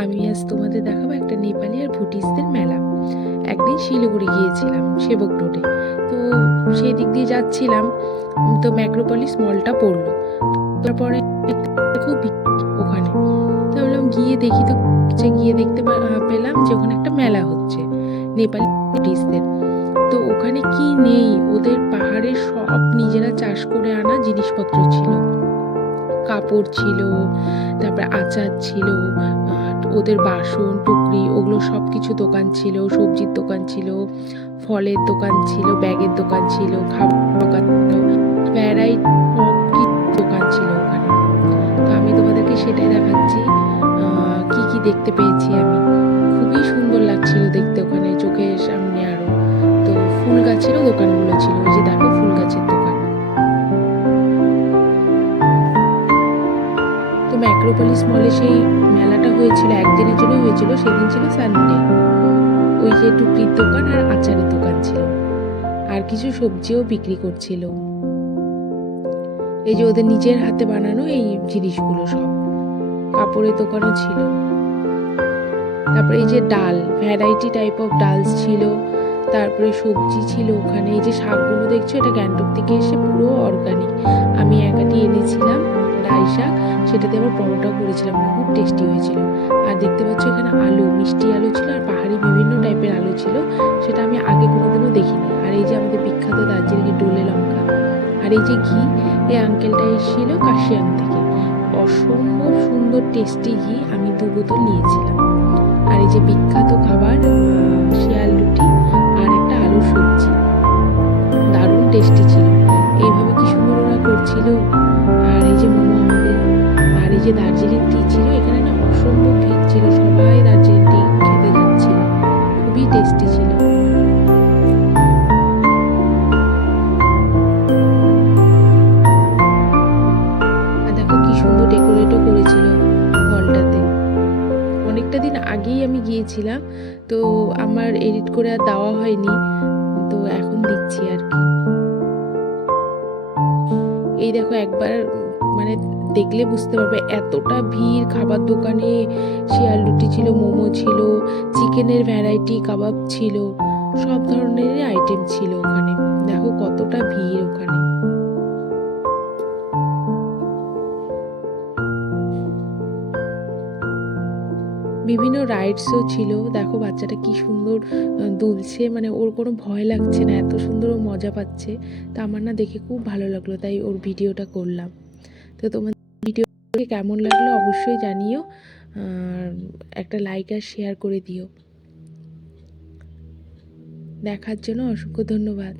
আমি আজ তোমাদের দেখাবো একটা নেপালি আর ভুটিসদের মেলা। একদিন শিলিগুড়ি গিয়েছিলাম সেবক রোডে, তো সেই দিক দিয়ে যাচ্ছিলাম, তো ম্যাক্রোপলিস মলটা পড়লো। তারপরে খুব ভিড় ওখানে, তো ভাবলাম গিয়ে দেখি, তো গিয়ে দেখতে পেলাম যে ওখানে একটা মেলা হচ্ছে নেপালি ভুটিসদের। তো ওখানে কি নেই, ওদের পাহাড়ের সব নিজেরা চাষ করে আনা জিনিসপত্র ছিল, কাপড় ছিল, তারপরে আচার ছিল, ওদের বাসন টুকরি ওগুলো সব কিছু দোকান ছিল, সবজির দোকান ছিল, ফলের দোকান ছিল, ব্যাগের দোকান ছিল, খাবার দোকান ছিল, ভ্যারাইটি সব কিছু দোকান ছিল ওখানে। তো আমি তোমাদেরকে সেটাই দেখাচ্ছি কি কি দেখতে পেয়েছি আমি। খুবই সুন্দর লাগছিল দেখতে ওখানে চোখের সামনে। আরো তো ফুল গাছেরও দোকানগুলো ছিল, ওই যে দেখো ফুল গাছের দোকান। তো ম্যাক্রোপলিস মলে সেই মেলাটা হয়েছিল, একদিনের জন্য হয়েছিল, সেদিন ছিল সানডে। ওই যে টুকরির দোকান আর আচারের দোকান ছিল, আর কিছু সবজিও বিক্রি করছিল। এই যে ওদের নিজের হাতে বানানো এই জিনিসগুলো সব, কাপড়ের দোকানও ছিল। তারপরে এই যে ডাল, ভ্যারাইটি টাইপ অফ ডালস ছিল, তারপরে সবজি ছিল ওখানে। এই যে শাকগুলো দেখছো, এটা গ্যাংটক থেকে এসে পুরো অর্গানিক। আমি একাটি এনেছিলাম রাই শাক, সেটাতে আবার পরোটা করেছিলাম, খুব টেস্টি হয়েছিল। আর দেখতে পাচ্ছ এখানে আলু, মিষ্টি আলু ছিল, আর পাহাড়ি বিভিন্ন টাইপের আলু ছিল, সেটা আমি আগে কোনোদিনও দেখিনি। আর এই যে আমাদের বিখ্যাত দার্জিলিংয়ের ডোলে লঙ্কা, আর এই যে ঘি, এই আঙ্কেলটা এসেছিল কাশিয়াং থেকে, অসম্ভব সুন্দর টেস্টি ঘি, আমি 2 বোতল নিয়েছিলাম। আর এই যে বিখ্যাত খাবার শিয়াল রুটি আর একটা আলুর সবজি, দারুণ টেস্টি ছিল। এইভাবে কি সুন্দর ওরা করছিল। আর এই যে মোমো আমাদের, আর এই যে দার্জিলিং টি ছিল, এখানে না অসম্ভব ভিড় ছিল, সবাই দার্জিলিং টি খেতে যাচ্ছিল, খুবই টেস্টি ছিল। আর দেখো কি সুন্দর ডেকোরেটও করেছিল হলটাতে। অনেকটা দিন আগেই আমি গিয়েছিলাম, তো আমার এডিট করে আর দেওয়া হয়নি, তো এখন দিচ্ছি আর কি। এই দেখো একবার মানে দেখলে বুঝতে পারবে এতটা ভিড় খাবার দোকানে। শিয়াল রুটি ছিল, মোমো ছিল, চিকেনের ভ্যারাইটি কাবাব ছিল, সব ধরনের আইটেম ছিল ওখানে। দেখো কতটা ভিড় ওখানে। বিভিন্ন রাইডসও ছিল, দেখো বাচ্চাটা কি সুন্দর দুলছে, মানে ওর কোনো ভয় লাগছে না, এত সুন্দর ও মজা পাচ্ছে। তো আমার না দেখে খুব ভালো লাগলো, তাই ওর ভিডিওটা করলাম। তো তোমার ভিডিও কেমন লাগলো অবশ্যই জানিও, একটা লাইক আর শেয়ার করে দিও। দেখার জন্য অসংখ্য ধন্যবাদ।